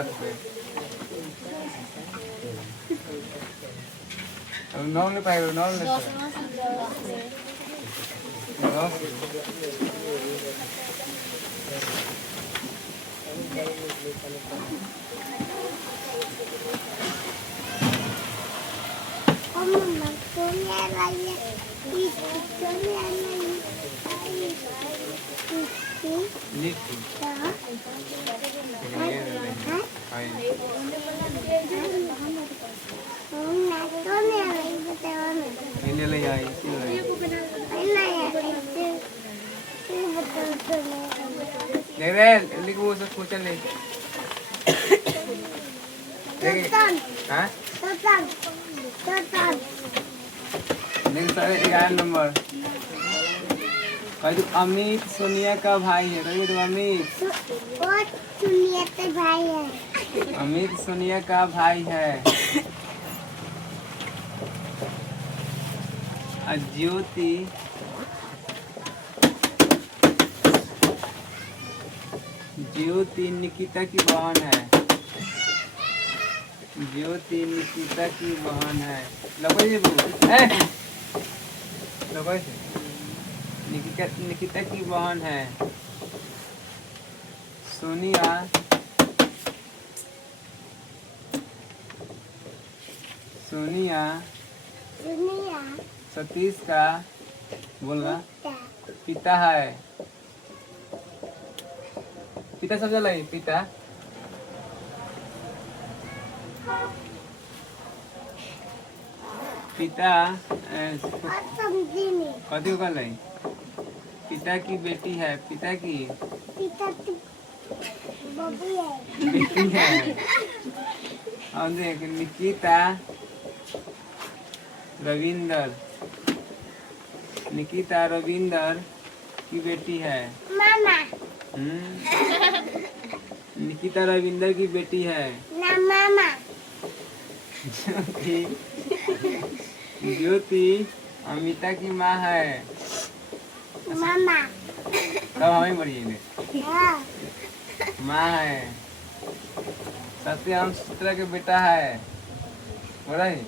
हाथ पे अब 9 ले पाएगा 9 ले ले आई देख रहे लिख वो सब पूछ ले हाँ देख सारे 11 नंबर कहीं तो अमित सोनिया का भाई है कहीं तो अमित सोनिया का भाई है अमित सोनिया का भाई है ज्योति ज्योति निकिता की बहन है ज्योति निकिता की बहन है निकिता की बहन है सोनिया सोनिया सतीश का बोलना पिता है पिता समझ लगे पिता पिता कथी कर ले पिता की बेटी है पिता की बेटी है और देख निकिता रविंदर की बेटी है मामा निकिता रविंदर की बेटी है ना मामा ज्योति अमिता की माँ है मामा कब हमें बढ़िए माँ है सत्यम सूत्रा के बेटा है बोला ही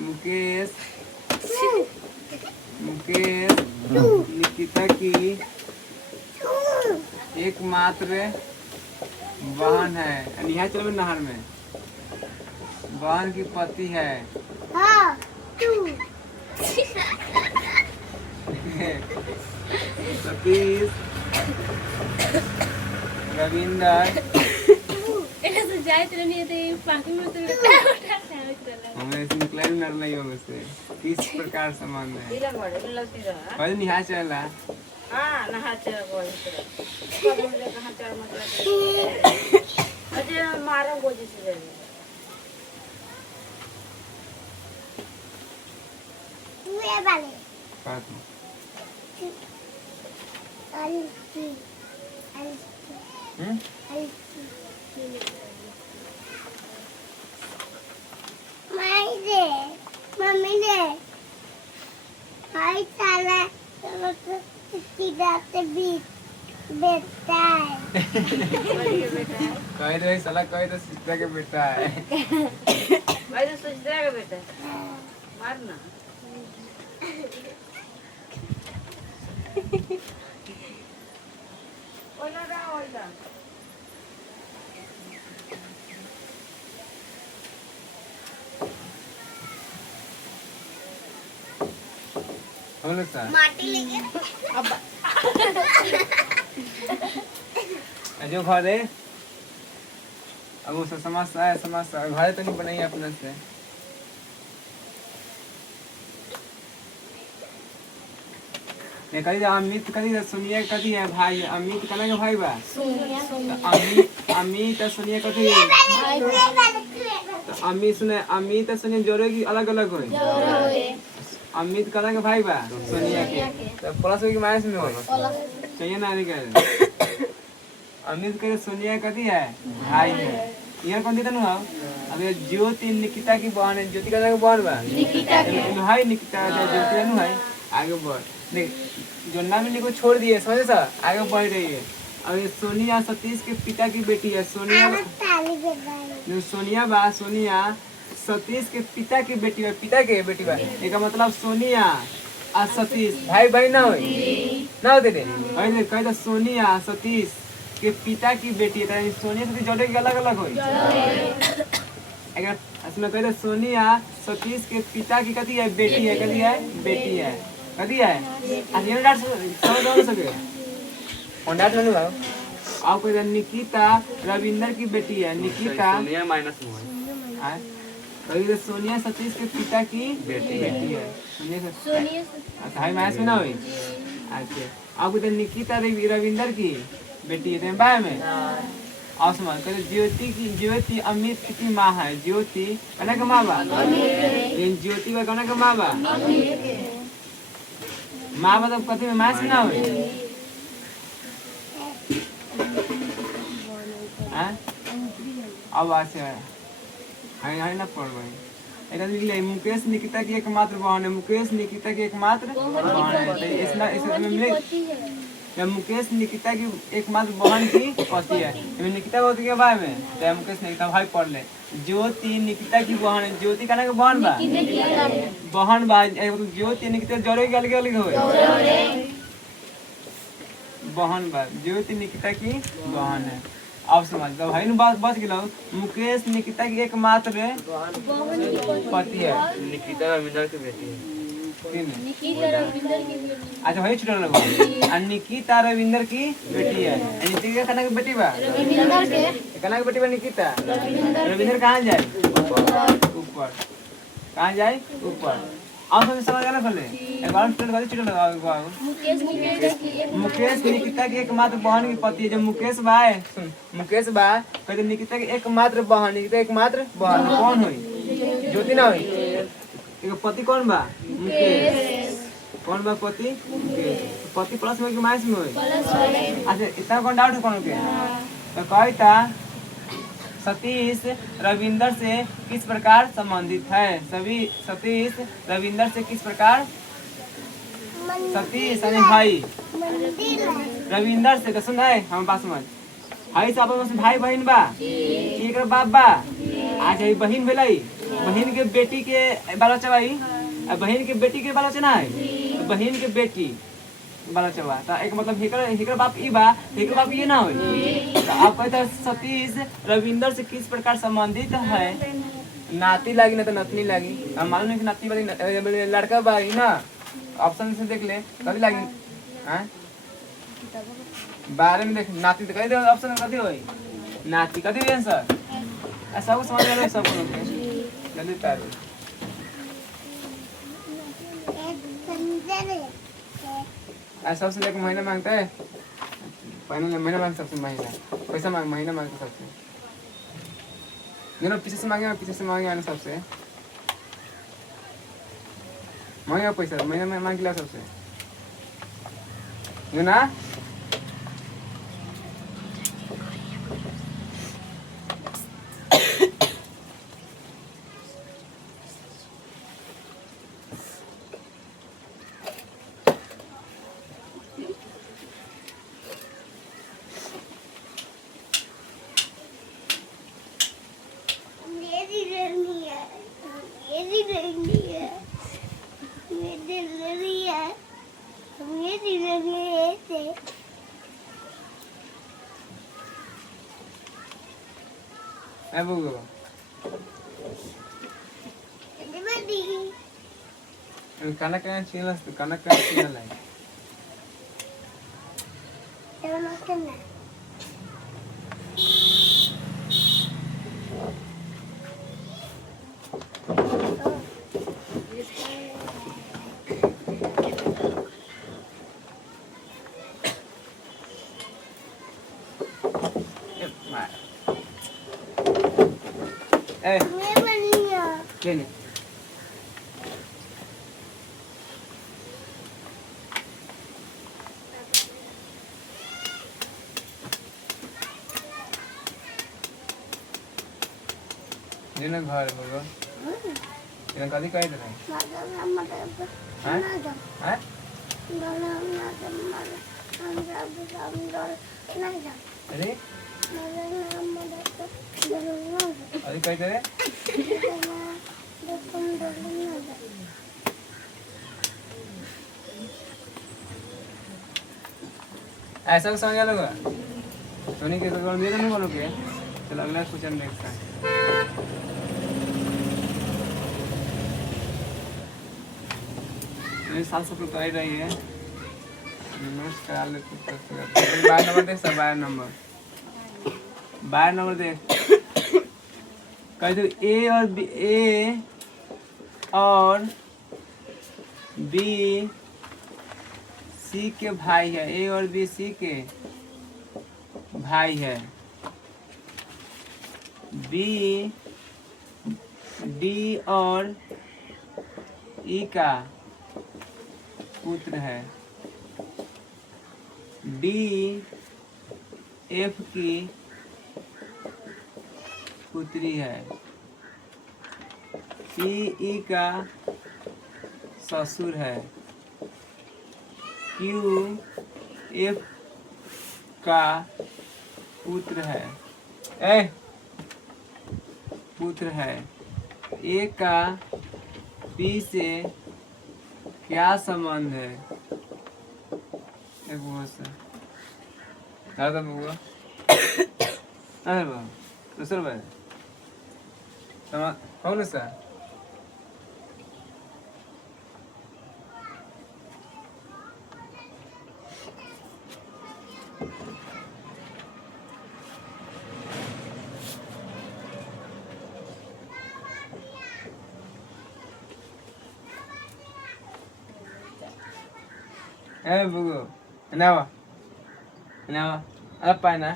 मुकेश निकिता की एकमात्र बहन है यहाँ चलो नहर में बहन की पति है सतीश रविंदर हमें सिंक्लाइन नहीं होगा से किस प्रकार संबंध है भाई निहा चला हाँ नहा चल बोल कहाँ चल मतलब अजय मारो गोजी से ले ये वाले बात मम्मी ने हाय साला सीधा से बीच बेटा है कह दो साला कह दो सीता के बेटा है भाई तो सुचित्रा का बेटा मारना ओला रा ओला बोलो सर माटी लेके अब जो घर है अब वो समस्या है समस्या घर तो नहीं बनाई अपने से ये कदी अमित कदी सोनिया कदी है भाई अमित कना के भाई बा अमित सोनिया कदी तो अमित सोनिया जोड़े की अलग अलग होए अमित कना के भाई बा सोनिया के तो प्लस की माइनस में होए चाहिए ना निकल अमित के सोनिया कदी है भाई है ये कौन देता ना अब ज्योति निकिता की बहन है ज्योति कना के बहन बा निकिता के भाई निकिता ज्योति नु है आगे बढ़ देख जो नाम लिखो छोड़ दिए समझे सर आगे बढ़ रही है। अब ये सोनिया सतीश के पिता की बेटी है सोनिया। आवाज ताली बजाई जो सोनिया बा सोनिया सतीश के पिता की बेटी है पिता के बेटी बा एक मतलब सोनिया और सतीश भाई बहन ना होई ना होते रे भाई कह तो सोनिया सतीश के पिता की बेटी है सोनिया सतीश जोड़े के अलग अलग होई अगर इसमें कह तो सोनिया सतीश के पिता की कथी है बेटी है कथी है बेटी है कथी है ये डाट समझ सके और डाट नहीं भाई आप कोई निकिता रविंदर की बेटी है निकिता सोनिया माइनस हुआ कभी सोनिया सतीश के पिता की बेटी है सोनिया अच्छा हाई मैच में ना हुई अच्छा आप इधर निकिता रविंदर की बेटी है बाय में और समझ कर ज्योति अमित की माँ है ज्योति कना का माँ बा ज्योति बा कना का माँ बा माँ मतलब कथी में मैच ना हुई अब अच्छा हाय ना पढ़ भाई एक आदमी लिखे मुकेश निकिता की एकमात्र बहन है मुकेश निकिता की एकमात्र बहन है इसमें मिले या मुकेश निकिता की एकमात्र बहन की पति है इसमें निकिता होती है भाई में तो मुकेश निकिता भाई पढ़ ले ज्योति निकिता की बहन है ज्योति का ना बहन बा बहन बा ज्योति निकिता जोड़े के अलग अलग हो बहन बा ज्योति निकिता की बहन है अब समझ लो भाई बात बच गया मुकेश निकिता की एकमात्र पति है निकिता रविंदर की बेटी है अच्छा भाई छुट्टा लगो और निकिता रविंदर की बेटी है निकिता कना की बेटी बा कना की बेटी बा निकिता रविंदर कहाँ जाए ऊपर कहाँ जाए ऊपर आप समझ आना पहले एक बार छुट्टा लगाओ मुकेश निकिता की एकमात्र बहन की पति है जो मुकेश बा मुकेश बा कहते निकिता की एकमात्र बहन निकिता एकमात्र बहन कौन हुई ज्योति ना हुई एक पति कौन बा मुकेश कौन बा पति मुकेश पति प्लस में कि माइनस में हुई अच्छा इतना कौन डाउट है कौन के तो कहता सतीश रविंदर से किस प्रकार संबंधित है सभी सतीश रविंदर से किस प्रकार सतीश भाई रविंदर से तो सुन है हम बात समझ भाई साहब में भाई बहन बा एक बाप बा आज ये बहन भेलाई बहन के बेटी के बाल बच्चा भाई बहन के बेटी के बाल बच्चा ना है बहन के बेटी बाल बच्चा बा तो एक मतलब हेकर बाप ई बा हेकर बाप ये ना हो तो आप कहते सतीश रविंदर से किस प्रकार संबंधित है नाती लागी ना तो नतनी लागी हम मालूम नहीं कि नाती वाली लड़का बा ना ऑप्शन से देख ले कभी लागी हैं बारे में देख नाती तो कह दे ऑप्शन कथी होई नाती कथी आंसर ऐसा को समझ ले सब लोग जल्दी तार ऐसा सबसे एक महीना मांगता है पहले महीना मांग सबसे महीना पैसा मांग महीना मांगता सबसे दोनों पीछे से मांगे सबसे मांगे पैसा महीना में मांग लिया सबसे यू ना kanak kan sila tu kanak kan sila lain Gini. Ini घर बोलो ये कदी कह दे हैं हैं अरे अरे काय करे ऐसा समझ आ लोग सोनी के तो मेरे नहीं बोलोगे चलो अगला क्वेश्चन नेक्स्ट है ये 700 तो आ रही है नोट्स करा ले कुछ 12 नंबर देख सब 12 नंबर देख कह दो ए और बी सी के भाई है ए और बी सी के भाई है बी डी और ई का पुत्र है डी एफ की पुत्री है सी ई का ससुर है क्यू एफ का पुत्र है पुत्र है ए का बी से क्या संबंध है एक वो से दादा बुआ अरे बाबा दूसरा बार तमा कौन सा bugu kenapa apa na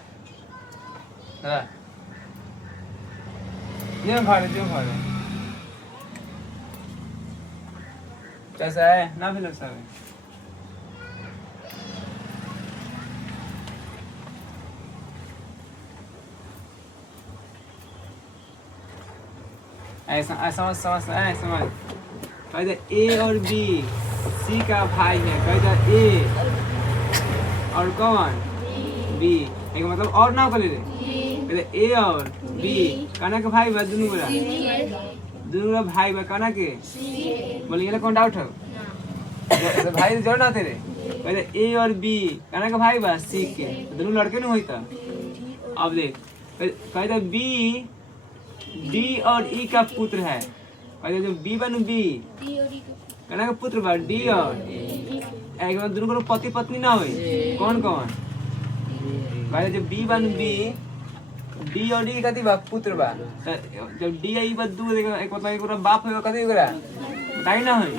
jangan pada कैसा है ना भी लोग सब ऐसा समझ कहते ए और बी सी का भाई है कहते ए और कौन बी एक मतलब और ना बोले कहते ए और बी कहना के भाई बा दोनों बोला भाई बा कहना के बोले ये कौन डाउट है तो भाई जरूर ना तेरे कहते ए और बी कहना के भाई बा सी के दोनों लड़के नहीं होता अब देख कहते बी डी और ई का पुत्र है कहते जो बी बनू बी कहना का पुत्र बा डी और एक बार दोनों को पति पत्नी ना हुई कौन कौन कहते जो बी बनू बी डी और डी कथी बा पुत्र बा जब डी आई बा दू एक मतलब एक बाप है कथी करा बताई ना हुई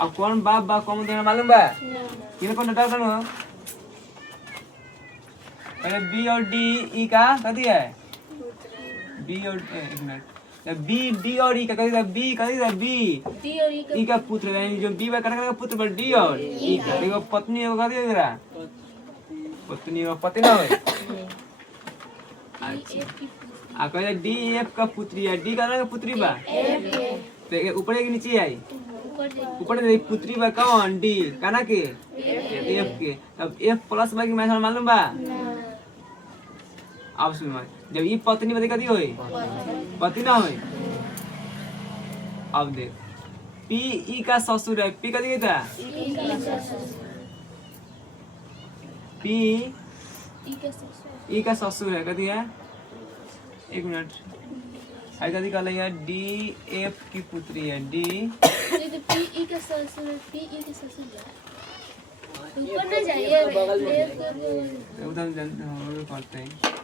अब कौन बाप बा कौन देना मालूम बा किने कौन डाटा करो कहते बी और डी ई का कथी है बी और एक मिनट बी डी और ई का कथी था बी कथी था बी डी और ई का पुत्र है जो बी बा का पुत्र बा डी और ई का देखो पत्नी है कथी है पत्नी और पति ना है आ कहते डी एफ का पुत्री है डी का पुत्री बा तो ऊपर के नीचे आई ऊपर से पुत्री बा कौन डी काना के एफ के अब एफ प्लस बा की मैं मालूम बा अब सुन जब ये पत्नी बदे कथी होई पति ना होई अब देख पी ई का ससुर है पी कथी था पी ई का ससुर है कथी है एक मिनट आई कथी कहले है डी एफ की पुत्री है डी पी ई का ससुर ऊपर ना जाइए उधर जानते हो करते हैं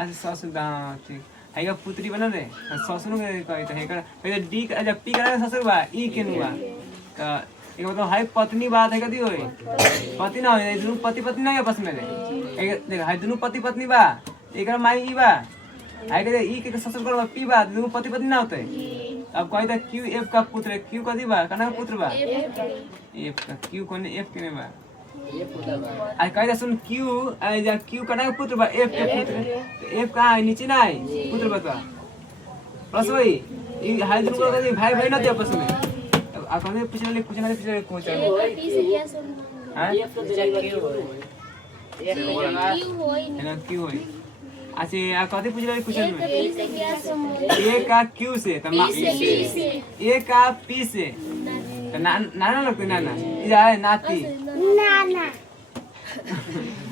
आज ससुर हाँ ठीक है का पुत्री बना दे ससुर के कहते हैं कहते डी अच्छा पी का ससुर बा ई के नु बा का एक मतलब हाई पत्नी बात है कदी होई पति ना होई दोनों पति पत्नी ना आपस में एक देख हाई दोनों पति पत्नी बा एकरा माई ई बा हाई के ई के ससुर कर पी बा दोनों पति पत्नी ना होते अब कहता क्यू एफ का पुत्र है क्यू कदी बा कना पुत्र बा एफ का क्यू कोने एफ के ने बा आ कहता सुन क्यू आ जा क्यू कना पुत्र बा एफ के पुत्र एफ कहां है नीचे ना है पुत्र बता प्लस वही ई हाई दोनों कदी भाई भाई ना थे आपस में कौन पूछले क्वेश्चन हां एक तो देखा क्यों हो एक है क्यों है अच्छा आ कथि पूछले क्वेश्चन में ए का क्यू से त ए का पी से त नाना लगते नाना या है नाती नाना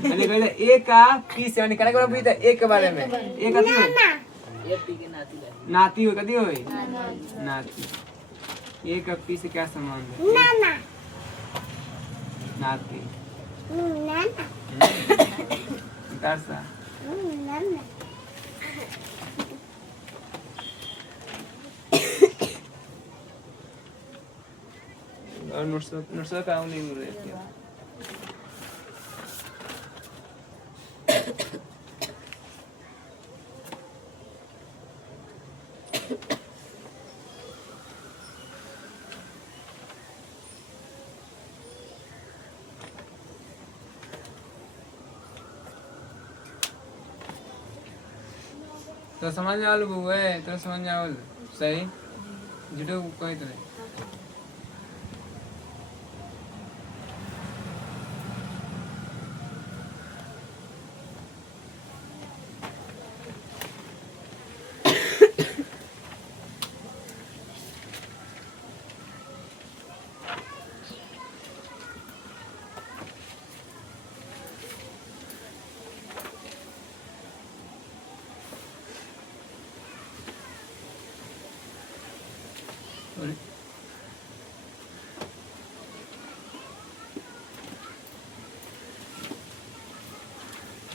मैंने कहले ए का पी से यानी कने को पूछता ए के बारे में ए कथि है नाना एक पी के नाती लगी नाती हो कथि होई नाती ए का पी से क्या संबंध है नाना नाती नाना तरसा नाना और नोट्स का नहीं मिल रही है तो समझ आल बुए तो समझ आल सही जुटो कोई तो नहीं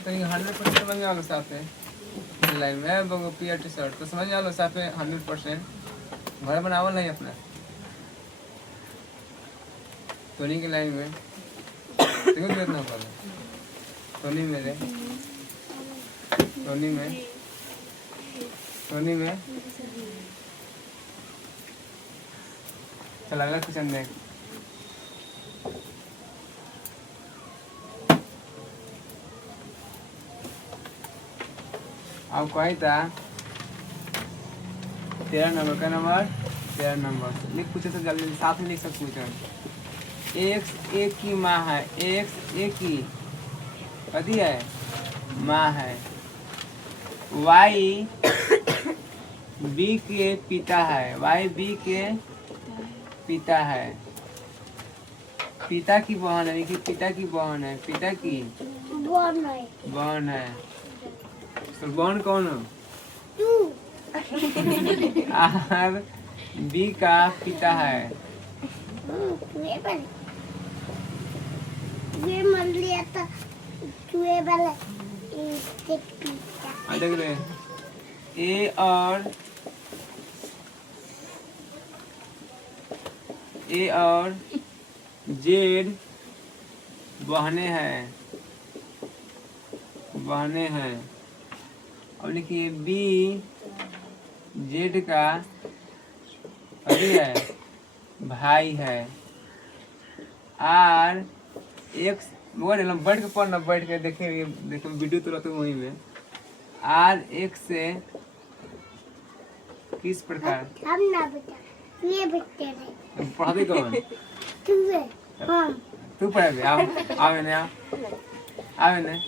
तो ये 100% समझ में आलो साफ है लाइन में बगो पीआर टी शर्ट तो समझ में आलो साफ है 100% घर बनावल नहीं अपना टोनी की लाइन में देखो कितना पड़ा टोनी मेरे टोनी में चला अगला क्वेश्चन देख अब कोई था 13 नंबर का नंबर 13 नंबर लिख पूछे तो जल्दी साथ में लिख सकते क्वेश्चन एक्स एक की माँ है एक्स एक की कथी है माँ है वाई बी के पिता है वाई बी के पिता है पिता की बहन है कि पिता की बहन है पिता की बोल नहीं बहन है तो बहन कौन हो तू आर बी का पिता है ये बल ये मान लिया था तू ये बल इसके पीछे देख रहे ए और जेड बहने हैं और लिखिए बी जेड का अभी है भाई है आर एक्स बैठ के पढ़ना बैठ के देखे देखो वीडियो तो रहते वहीं में आर एक्स से किस प्रकार हम ना बेटा ये बेटे नहीं पढ़ाते कौन तू है हम तू पढ़े आवे ने आवे ने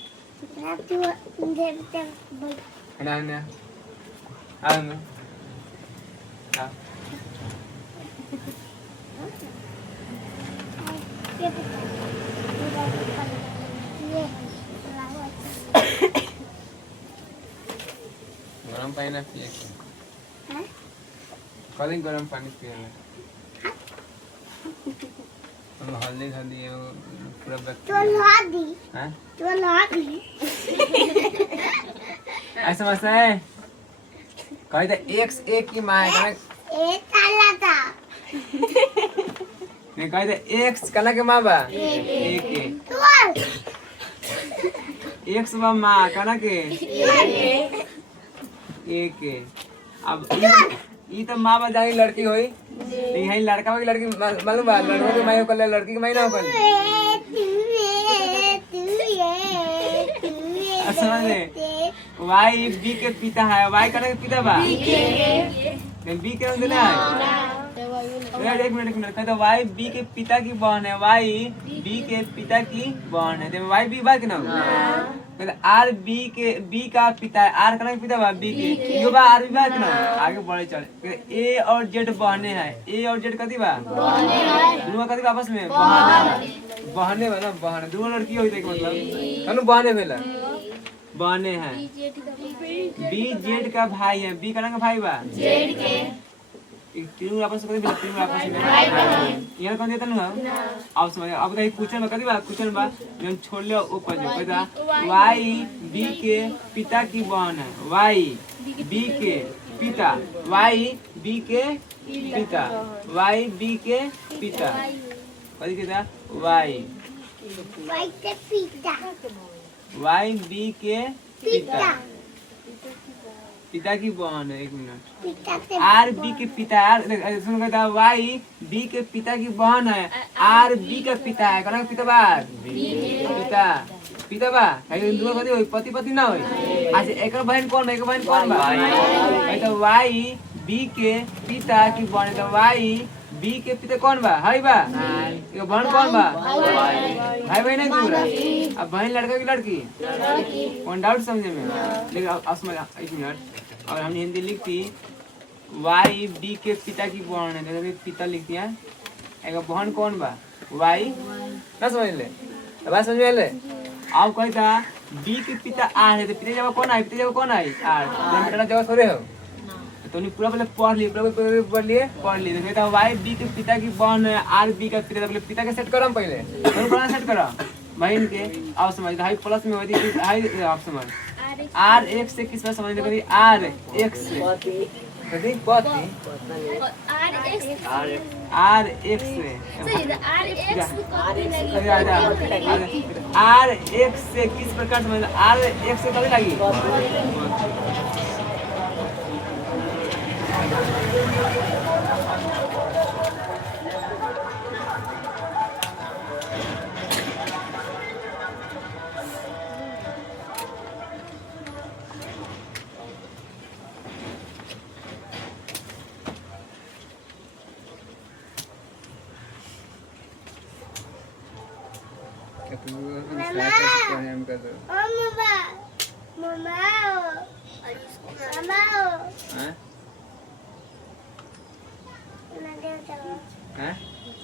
ना तू ये बेटे बोल ना ने आवे ने ये बेटा ये गरम पानी ना पिए हैं कल गरम पानी पिए हम हल्दी हल्दी पूरा तो ला दी हैं तो ला दी ऐसा समझता है कहीं तो एक्स एक की माँ है एक काला था नहीं कहीं तो एक्स कला के माँ बा एक तू एक्स बा माँ कला के एक अब ई तो माँ बा जाएगी लड़की होई यहाँ लड़का की लड़की मालूम बा लड़का की माँ होकर लड़की की माँ ना होकर समझ ले वाई बी के पिता है वाई कला के पिता बा नहीं बी के नाम देना है एक मिनट कहते वाई बी के पिता की बहन है, वाई बी के पिता की बहन है, तो वाई बी बात ना कहते आर बी का पिता है, आर का पिता बा बी के यो बा आर बी बात ना आगे बढ़े चल कहते ए और जेड बहने हैं, ए और जेड कथी बा दोनों कथी आपस में बहने बा ना बहने दोनों लड़की होई देख मतलब तनु बहने भेला बहने हैं। बी जेड का भाई है, बी का भाई बा जेड के तीनों आपस में कथी तीनों आपस में यार कौन देता ना अब समझ अब कहीं क्वेश्चन में कथी बा क्वेश्चन बा जब छोड़ ले ऊपर जो कहता वाई बी के पिता की बहन है, वाई बी के पिता, वाई बी के पिता, वाई बी के पिता कथी कहता वाई के पिता वाई बी के पिता पिता की बहन है। एक मिनट पिता से आर बी के पिता सुन कहता वाई बी के पिता की बहन है, आर बी का पिता है कौन पिता बा पिता पिता बा कहीं दूर कथी होई पति पति ना होई अच्छा एक बहन कौन है, एक बहन कौन बा कहता वाई बी के पिता की बहन है, तो वाई बी के पिता कौन बा हाई बा एक बहन कौन बा भाई बहन है दूर अब बहन लड़का की लड़की कौन डाउट समझे में लेकिन अब समझ एक मिनट और हमने हिंदी लिखती वाई बी के पिता की बहन है तो पिता लिखती है एक बहन कौन बा वाई ना समझ ले बात समझ में ले आप कहता बी के पिता आर है तो पिता जगह कौन आई, पिता जगह कौन आई आर बेटा जगह थोड़े हो तो नहीं पूरा पहले पढ़ लिए पूरा पढ़ लिए तो कहता वाई बी के पिता की बहन है, आर बी का पिता पहले पिता के सेट करो पहले दोनों सेट करो बहन के आप समझ हाई प्लस में होती हाई आप समझ आर एक से किस बार समझ कभी आर एक से कभी पति आर एक से आर एक से किस प्रकार समझ आर एक से कभी लगी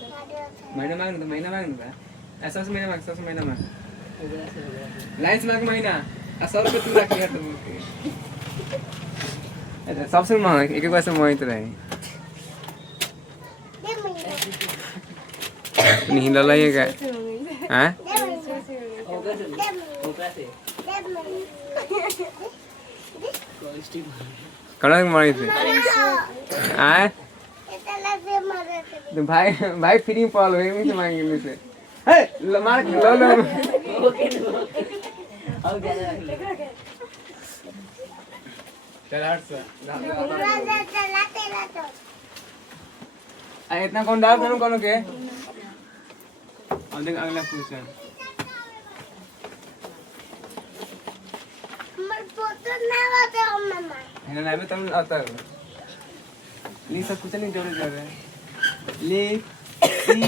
महीना मांग ऐसा महीना मांग सबसे महीना मांग लाइन्स मांग महीना 100 रुपये तू रखी है तुम सबसे मांग एक बार से मोहित रहे नहीं ललाइएगा हैं कौन मारी थी आए तो भाई फ्री पॉल हो से मांगे मुझसे हे मार लो चल हट से इतना कौन डाल करूं कौन के अब देख अगला क्वेश्चन मर फोटो ना आता मम्मा है ना मैं तुम आता है नहीं सब कुछ नहीं जोड़े जा रहे लिख सी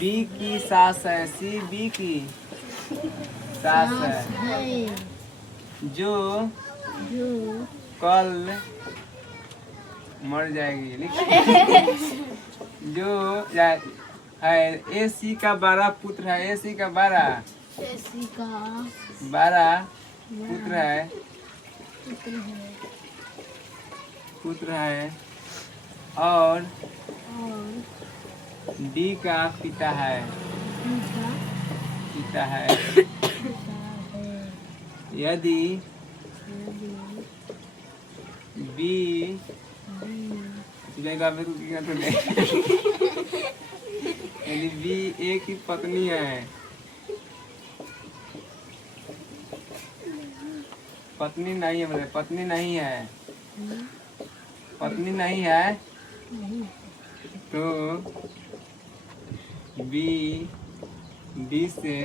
बी की सास है, सी बी की सास है जो कल मर जाएगी लिख जो है ए सी का 12 पुत्र है, ए सी का 12 पुत्र है और डी का पिता है यदि बी यदि बी ए की पत्नी है, पत्नी नहीं है मतलब पत्नी नहीं है तो बी से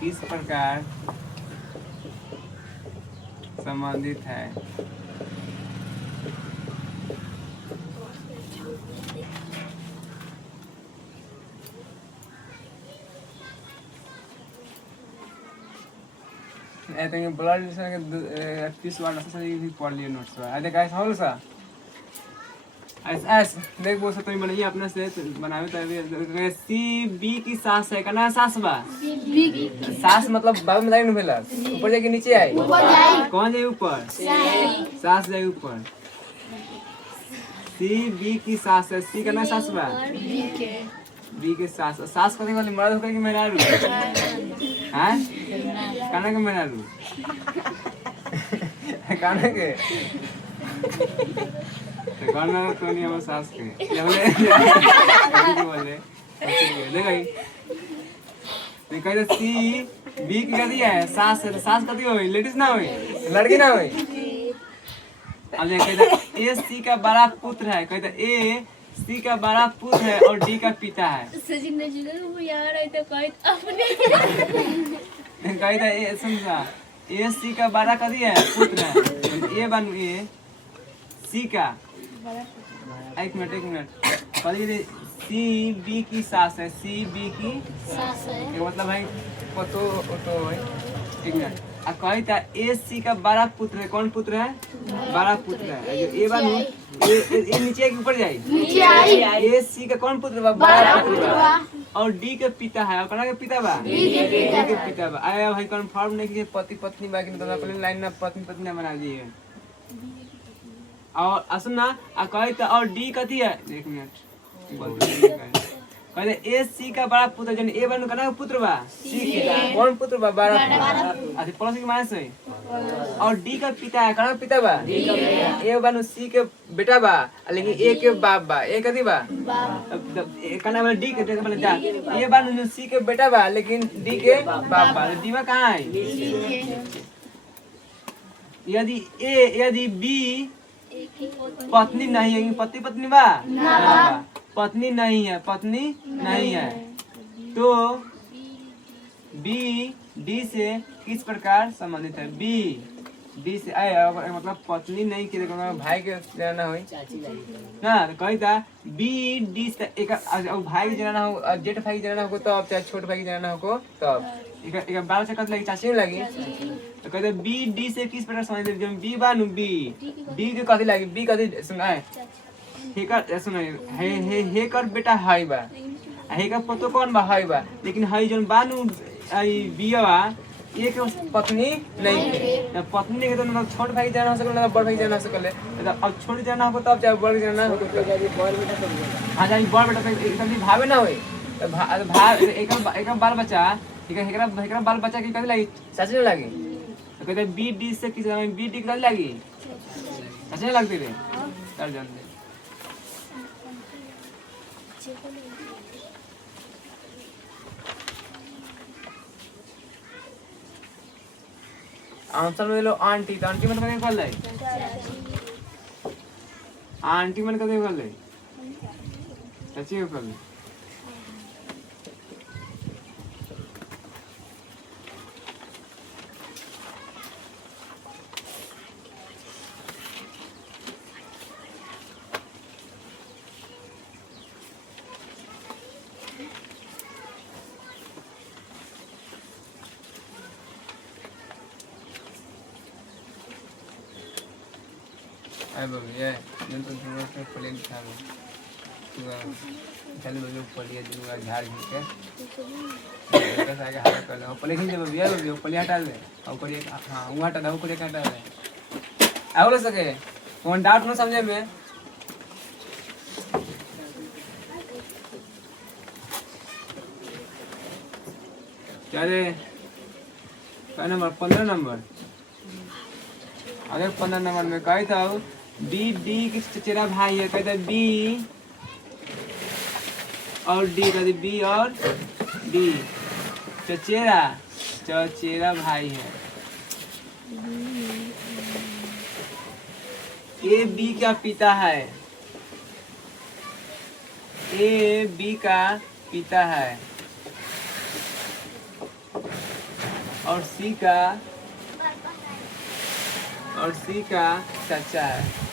किस प्रकार संबंधित है think blood is like 30 वाला से भी पढ़ लिए नोट्स बा देख गाइस होल सा ऐस देख वो सब तो बनाइए अपने से बनावे तो सी बी की सास है कना सास बा सास मतलब बाबू में लाइन भेला ऊपर जाके नीचे आई कौन जाए ऊपर सास जाए ऊपर सी बी की सास है सी कना सास बा बी के सास सास कथी वाली मर्द होकर कि मेहरारू हैं कना के मेहरारू कना के कौन ना तो नहीं हम सास के ये बोले देखा देखा सी बी की कथी है सास कथी होई लेडीज ना होई लड़की ना होई अब देखा ए सी का बड़ा पुत्र है कहता ए सी का बड़ा पुत्र है और डी का पिता है सचिन ने जुले वो यार है तो कोई अपने कहता ए समझा ए सी का बड़ा कथी है पुत्र है ए बन ए सी का एक मिनट कथी सी बी की सास है सी बी की सास है ये मतलब भाई पतो तो है एक मिनट आ कहता ए सी का बड़ा पुत्र है कौन पुत्र है बड़ा पुत्र है जो ए बनू ए नीचे के ऊपर जाए नीचे आई ए सी का कौन पुत्र बा बड़ा पुत्र बा और डी के पिता है और कना के पिता बा डी के पिता बा आया भाई कंफर्म नहीं कि पति पत्नी बा कि तो अपने लाइन में पत्नी पत्नी बना दिए और असुन ना आ कहता और डी कथी है एक मिनट कहते ए सी का बड़ा पुत्र जन ए बनू कना के पुत्र बा सी के कौन पुत्र बा बड़ा अच्छा प्लस की माइनस है और डी का पिता है कना के पिता बा ए बनू सी के बेटा बा लेकिन ए के बाप बा ए कथी बा कना वाला डी के मतलब जा ए बनू सी के बेटा बा लेकिन डी के बाप बा डी में कहां है यदि बी पत्नी नहीं है पति पत्नी बा पत्नी नहीं है तो बी डी से किस प्रकार संबंधित है बी डी से आए मतलब पत्नी नहीं के देखो भाई के जनाना हो ना कहता बी डी से एक भाई के जनाना हो जेठ भाई के जनाना हो तो अब चाहे छोट भाई के जनाना हो तब एक बाल से कत लगी चाची लगी तो कहते बी डी से किस प्रकार संबंधित है जब बी बानू बी डी के कथी लगी बी कथी सुनाए हेकर सुनो हेकर बेटा हाई बा हेकर पतो कौन बा हाई बा लेकिन हाई जन बानू आई बियावा एक पत्नी नहीं है पत्नी नहीं है तो मतलब छोट भाई जाना हो सकले ना बड़ भाई जाना हो सकले अब छोट जाना हो तब चाहे बड़ जाना हो हां जाई बड़ बेटा एकदम भावे ना होई एक बाल बच्चा एकरा बाल बच्चा की कथी लगी चाची नहीं लगी तो कहते बी डी से किस बी डी कथी लगी चाची नहीं लगती रे कर जान दे आंसर में लो आंटी तो आंटी मन कदे कर ले आंटी मन कदे कर ले चाची कर ले आई बाबू ये जन तो थोड़ा प्लेन था वो चलो वो पलिया दूंगा झाड़ के कैसे आगे हटा कर लो प्लेन जब ये वो पलिया हटा दे और ऊपर एक हां वो हटा दो ऊपर एक हटा दे आवलो सके कौन डाउट न समझे में क्या रे का नंबर 15 नंबर अगर 15 नंबर में कही था डी की चचेरा भाई है कहता है बी और डी कहते बी और डी चचेरा भाई है ए बी का पिता है ए बी का पिता है और सी का चाचा है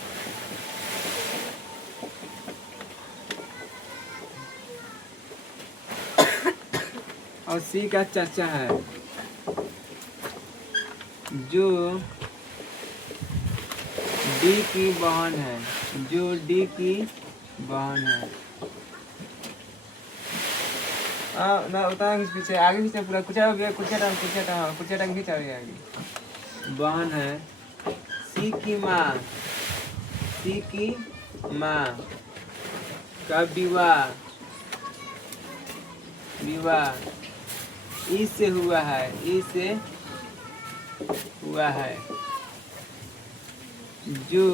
और सी का चाचा है जो डी की बहन है, जो डी की बहन है। ना उतना पीछे आगे पीछे पूरा कुछ टांग खींचा आगे। बहन है सी की माँ, सी की माँ का विवाह ई से हुआ है, ई से हुआ है। जो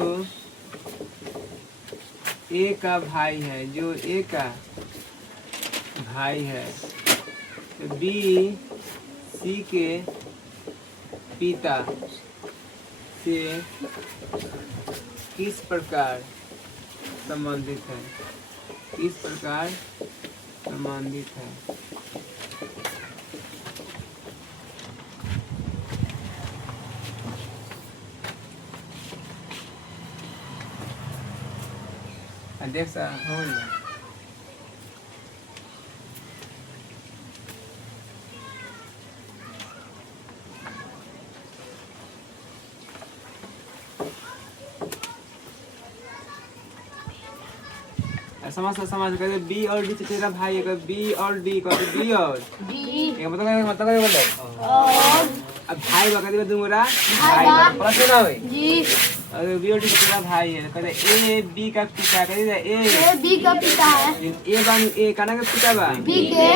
ए का भाई है, जो ए का भाई है। तो बी सी के पिता से किस प्रकार संबंधित है, किस प्रकार संबंधित है। देख सा हो गया। समझ कर बी और डी तेरा भाई है, बी और डी का बी और डी मतलब बोले अब भाई बका दे दूंगा भाई प्लस ना होई जी। और बी और डी तेरा भाई है, कहते ए बी का पिता, कहते ए बी का पिता है। ए बान ए काना का पिता बा, बी के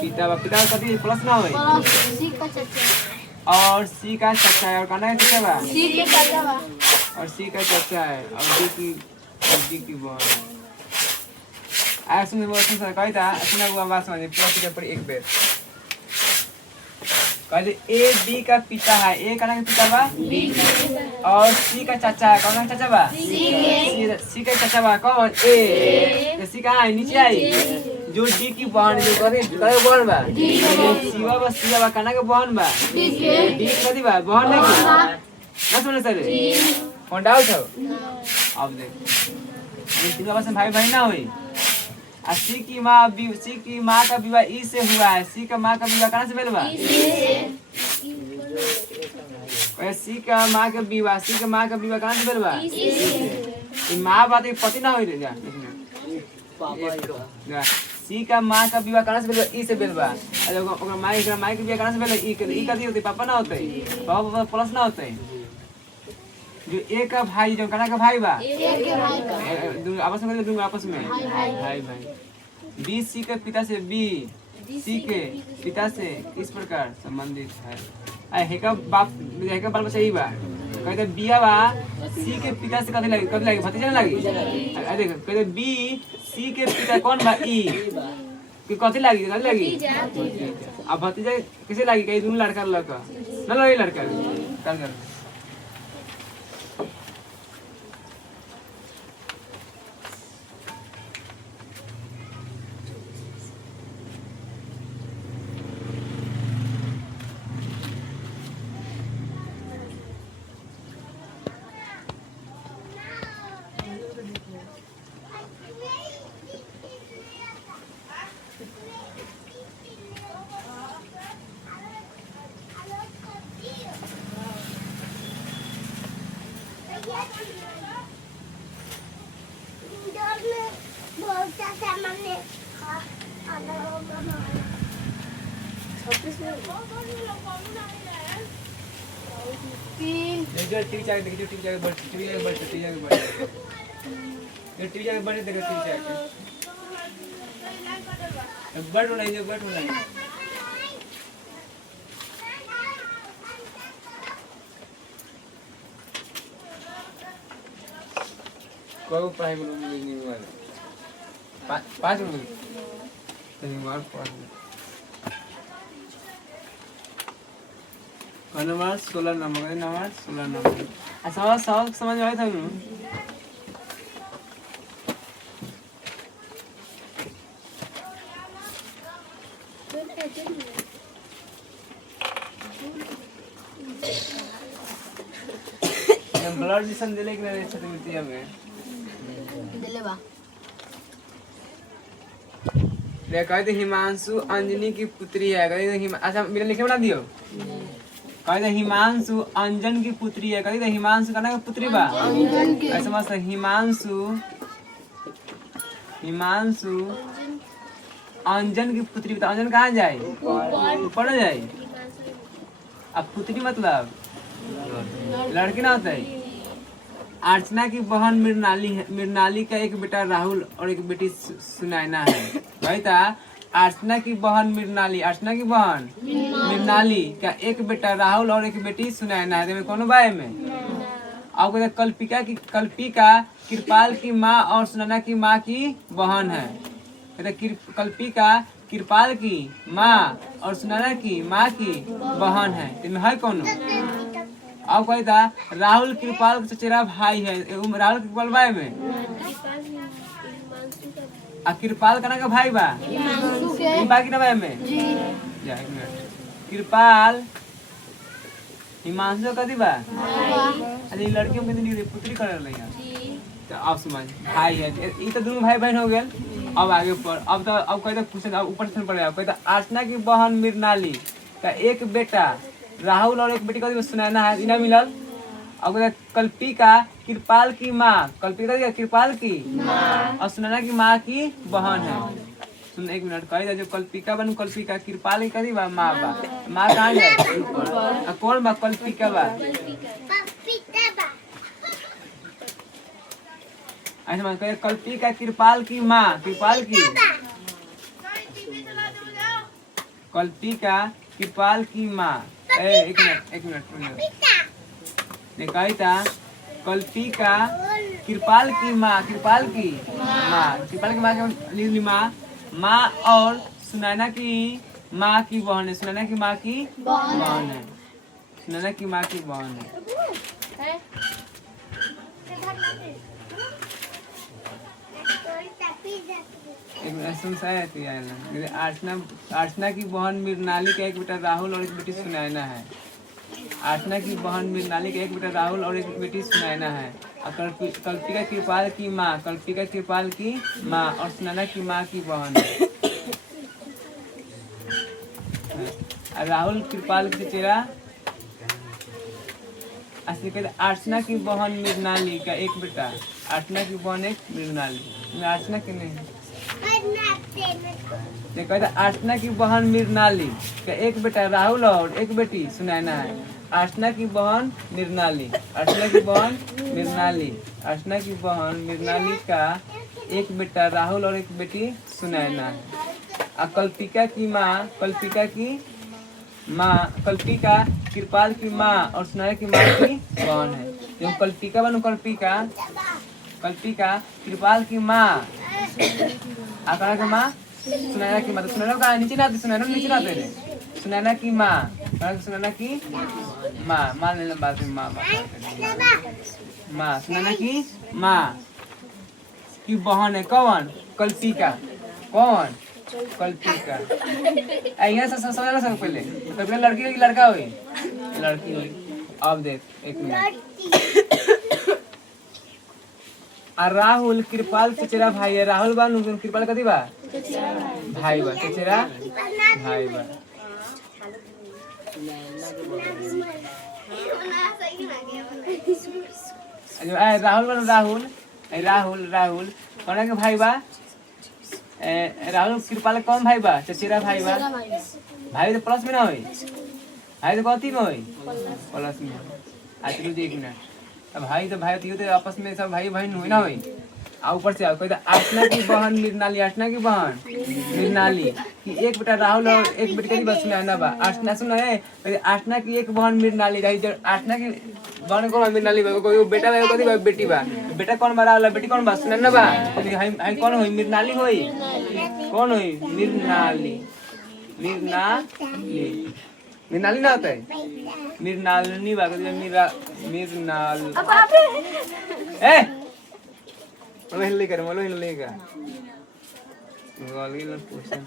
पिता बा, पिता कथि प्लस ना होई प्लस सी का चाचा, और सी का चाचा है, और काना का चाचा बा, सी के चाचा बा, और सी का चाचा है, और डी की बहन। सुन कहता सुना हुआ बात समझ प्लस के ऊपर एक बेर कहते ए बी का पिता है, ए का पिता बा बी, और सी का चाचा है, कौन का चाचा बा सी का चाचा बा कौन ए, सी का आई नीचे आई। जो डी की बहन जो करे बहन बा सीवा बा, सीवा बा काना के बहन बा डी कथि बा बहन नहीं ना सुने सर कौन डाउट हो। अब देख तीनों बस भाई बहन ना हुई। सी की माँ का विवाह ई से हुआ है, सी का माँ का विवाह कहाँ से भेल बा सी का माँ का विवाह कहाँ से भेल बा माँ बात पति ना हो जा। सी का माँ का विवाह कहाँ से भेल बा ई से भेल बा। माँ के विवाह कहाँ से भेल ई कथी होते पापा ना होते, पापा प्लस ना होते। जो ए का भाई जो कना का भाई बा आपस में दूंगा आपस में भाई बी सी के पिता से बी सी के पिता से किस प्रकार संबंधित है। हेका बाप सही बा कहते बिया बा सी के पिता से कथी लगी भतीजा ना लगी। देख कहते बी सी के पिता कौन बा ई कि कथी लगी अब भतीजा किसे लगी कहीं दोनों लड़का लड़का ना लड़ी लड़का कर पाँच नंबर 16 नंबर समझ में आया था ब्लड जिसन दिले कि नहीं छतुलती हमें दिले बा ले कहते हिमांशु अंजनी की पुत्री है। कहते अच्छा मेरा लिखे बना दियो कहते हिमांशु अंजन की पुत्री है। कहते हिमांशु कहना का पुत्री बा ऐसे मस्त हिमांशु अंजन की पुत्री। तो अंजन कहाँ जाए? ऊपर जाए। अब पुत्री मतलब लड़की ना होता है। अर्चना की बहन मृणाली है। मृणाली का एक बेटा राहुल और एक बेटी सुनैना है। भाई था अर्चना की बहन मृणाली, अर्चना की बहन मृणाली का एक बेटा राहुल और एक बेटी सुनैना है। तो कौन भाई में? अब कहते कल्पिका कृपाल की माँ और सुनैना की माँ की बहन है। कहते कल्पिका कृपाल की माँ और सुनैना की माँ की बहन है। इनमें है कौन? अब कहता राहुल कृपाल का चचेरा भाई है। राहुल कृपाल भाई में कृपाल का भाई बा बाकी ना भाई में कृपाल हिमांशु कथी बा? अरे लड़कियों में पुत्री कर रही है। तो अब समझ भाई है ये तो दोनों भाई बहन हो गए। अब आगे ऊपर अब कहते क्वेश्चन ऊपर से पड़ गया। कहता अर्चना की बहन मृणाली का एक बेटा राहुल और एक बेटी का सुनैना है। इना मिलल। अब कहता कल्पिका कृपाल की माँ, कल्पिका कृपाल की और सुनैना की माँ की बहन है। सुन एक मिनट कही जो कल्पिका बन कल्पिका कृपाल की करी बा माँ बा। माँ कहाँ जाए? कौन बा? कल्पिका बा। ऐसे मान कहे कल्पिका कृपाल की माँ, कृपाल की कल्पिका कृपाल की माँ। एक मिनट कही था कल्पिका कृपाल की माँ, कृपाल की माँ माँ और सुनैना की माँ की बहन है। सुनैना की माँ की बहन है। सुनैना की माँ की बहन है। अर्चना की बहन मृणाली का एक बेटा राहुल और एक बेटी सुनैना है। अर्चना की बहन मृणाली का एक बेटा राहुल और एक बेटी सुनैना है। कल्पिका कृपाल की माँ, कल्पिका कृपाल की माँ और सुनैना की माँ की बहन है। राहुल कृपाल की चचेरा। अर्चना की बहन मृणाली का एक बेटा, अर्चना की बहन एक मृणाली। अर्चना के नहीं कहते अर्चना की बहन मृणाली का एक बेटा राहुल और एक बेटी सुनैना है। अर्चना की बहन मृणाली, अर्चना की बहन मृणाली, अर्चना की बहन मृणाली का एक बेटा राहुल और एक बेटी सुनैना है। कल्पिका की माँ, कल्पिका कृपाल की माँ और सुनैना की माँ की बहन है। जो कल्पिका बनो कल्पिका कृपाल की माँ आकारा की माँ सुनैना की माँ। तो सुनैना का नीचे ना आते, सुनैना नीचे ना आते रे। सुनैना की माँ, सुनैना की माँ मान लेना बात में माँ सुनैना की माँ की बहन है। कौन? कल्पिका। कौन? कल्पिका। यहाँ से समझना सब पहले तो लड़की हुई लड़का हुई? लड़की हुई। अब देख एक मिनट। राहुल कृपाल चचेरा भाई है। राहुल बा कृपाल कथी बा? भाई बा। चचेरा भाई बा। राहुल बा राहुल कौन के भाई बा? राहुल कृपाल कौन भाई बा? चचेरा भाई बा। भाई तो प्लस में ना होई, भाई तो कथी में होई? प्लस में। आज रुक एक मिनट। अब भाई तो आपस में सब भाई बहन हुई ना हुई। ऊपर से कहते अर्चना की बहन मृणाली, अर्चना की बहन मृणाली की एक बेटा राहुल और एक बेटी करी बस सुनैना बा। अर्चना सुन है अर्चना की एक बहन मृणाली रही। अर्चना की बहन कौन? मृणाली बा। कोई बेटा बा कथी बा? बेटी बा। बेटा कौन बा? राहुल। बेटी कौन बा? सुनैना बा। हम कौन होई? मृणाली होई। कौन होई? मृणाली। मृणाली ना होता है मृणालिनी बा। मृणाल मोलो हिल लेकर गोली ना पूछन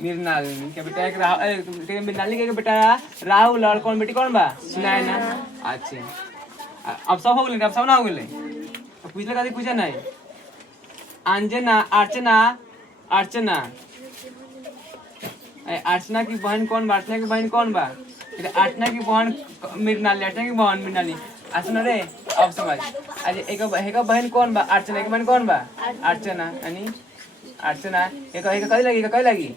मृणालिनी के बेटा एक राहुल, मृणाली के बेटा राहुल और कौन बेटी कौन बा? सुनैना। अच्छा अब सब हो गए। अब सब ना हो गए। पिछले कभी पूछा नहीं। अंजना अर्चना अर्चना। अर्चना की बहन कौन बा? अर्चना की बहन कौन बा? अर्चना की बहन मृणाली। अर्चना की बहन मृणाली। सुनो रे अब समझ। अरे एक बहन कौन बा? अर्चना की बहन कौन बा? अर्चना यानी अर्चना एक कहीं लगी कहीं लगी।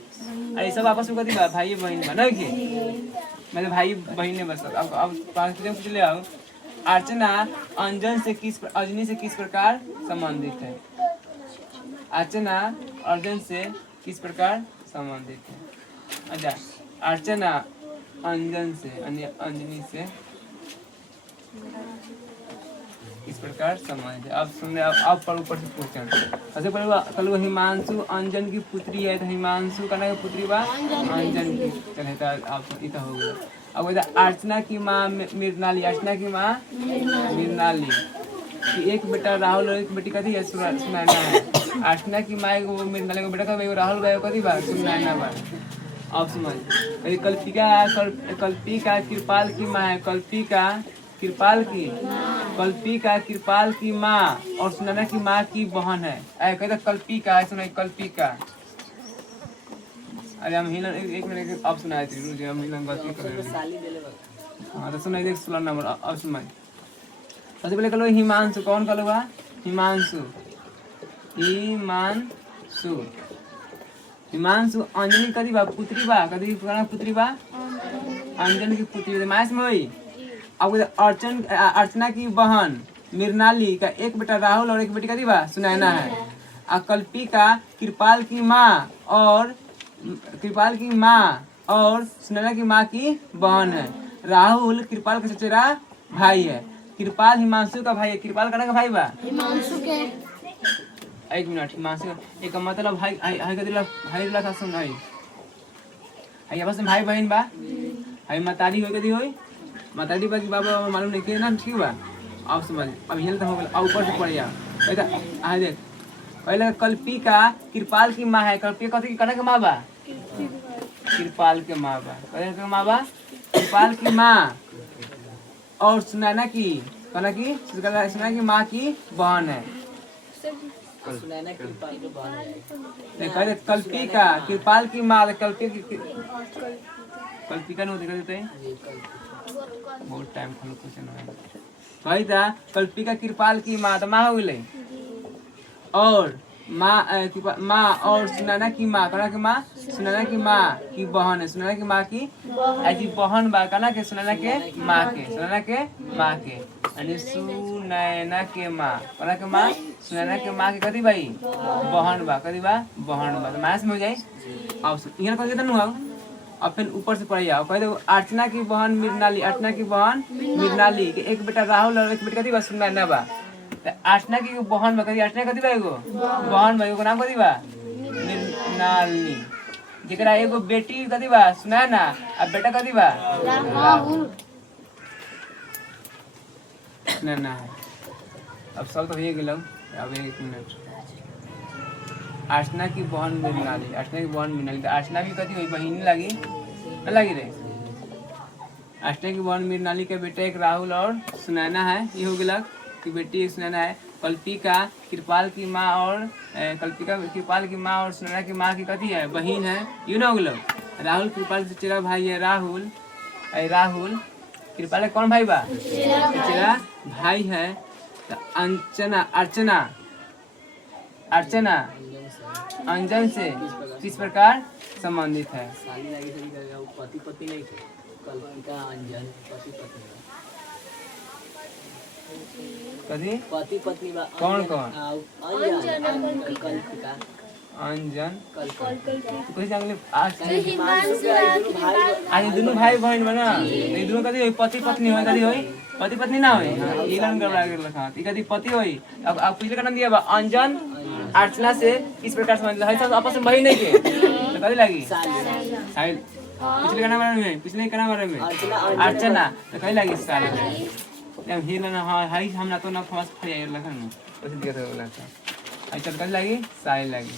अरे सब आपस में कथी बा? भाई बहन बा नहीं के मतलब भाई बहन ने बस। अब पूछ ले आओ अर्चना अंजनी से किस प्रकार संबंधित है? अर्चना अर्जुन से किस प्रकार संबंधित है? अच्छा अर्चना अंजनी से किस प्रकार संबंधित है? अब सुनने अब पर ऊपर से पूछें। सबसे पहले कल हिमांशु अंजन की पुत्री है तो हिमांशु का नाम पुत्री बा अंजन की। चले तो आप इतना हो गया। अब अर्चना की माँ मृणाली। अर्चना की माँ मृणाली कि एक बेटा राहुल और एक बेटी कथी है? सुनैना है। अर्चना की माँ एगो मृणाली को बेटा का राहुल भाई कथी बा? सुनैना बा। अब समझ कल्पिका कृपाल की माँ है। कल्पिका कृपाल की माँ और सुनैना की माँ की बहन है। कहते कल्पिका है। सुनो कल्पिका। अरे हम हिलन एक मिनट अब सुनाए थे हम हिलन गलती कर रहे हैं। हाँ तो सुनाई देख 16 नंबर अब सुनाई। सबसे पहले कलो हिमांशु। कौन कलो बा? हिमांशु अंजनी कदी बा? पुत्री बा। कदी पुत्री बा? अंजन की पुत्री मास में हुई। अब अर्चना की बहन मृणाली का एक बेटा राहुल और एक बेटी कदी बा? सुनैना है। कल्पिका कृपाल की माँ और सुनैना की माँ की बहन है। राहुल कृपाल का चचेरा भाई है। कृपाल हिमांशु का भाई है। कृपाल का भाई बा? हिमांशु के। एक मिनट हिमांशु एक मतलब भाई का सुन है बस भाई बहन बा। भाई मतारी होई कदी होई मतारी बा की बाबा मालूम नहीं के ना ठीक बा। अब समझ अब हिल तो हो गया। अब ऊपर से पड़ जा आ देख पहले कल्पिका कृपाल की माँ है। कल्पिका कथी कना के माँ बा? कृपाल के माँ बा। कना के माँ बा? कृपाल की माँ और सुनैना की माँ की बहन है। कल्पिका कृपाल की माँ कल्पिका नहीं होती बहुत टाइम भाई था। कल्पिका कृपाल की माँ तो माँ हो गई और माँ और सुनैना की माँ सुनैना की माँ की बहन है। सुनैना की माँ की ऐसी बहन बा कहना के सुनैना के माँ के सुनैना के माँ कहना के माँ सुनैना के माँ के कथी भाई? बहन बा। कथी बा? बहन बा। मास में हो जाए। अब यहाँ कथी कहते नु अब फिर ऊपर से पढ़ जाओ। कह दो अर्चना की बहन मृणाली के एक बेटा राहुल और एक बेटी कथी बा? सुनैना बा। अर्चना की बहन बा। अर्चना कथी बा? एगो बहन बा। एगो नाम कथी बा? मृणाली। जेकरा एगो बेटी कथी बा? सुनैना और बेटा कथी बा? राहुल। सुनैना है। अब सब तो ये गेलौ। अब एक मिनट अर्चना की बहन मृणाली। अर्चना भी कथी हुई? बहिनी लगी न लगी रे। अर्चना की बहन मृणाली के बेटे एक राहुल और सुनैना है। ये हो गया कि बेटी सुनैना है। कल्पिका कृपाल की माँ और सुनैना की माँ की कथी है? बहन है। यू ना हो गया। राहुल कृपाल के चचेरा भाई है। राहुल कृपाल कौन भाई बा? चचेरा भाई है। अर्चना अंजन से किस प्रकार संबंधित है? पति पत्नी नहीं थे। कल्पिका अंजन पति पत्नी पति पत्नी बा। कौन कल्पिका अंजन आज दोनों भाई बहन बना दोनों कथी पति पत्नी हो कथी होई? पति पत्नी ना होई। इलन गड़बड़ा गेल खा ई कथी पति होई। अब पिछले का नाम दिया बा अंजन। अर्चना से इस प्रकार समझ है सब आपस में बहन नहीं के तो कथी लगी? साहिल। पिछले का नाम में अर्चना तो कथी लगी? साहिल। हम हिलन हाई हम ना तो ना फर्स्ट फरिया लखन ऐसे दिखा था। अच्छा कथी लगी? साहिल लगी।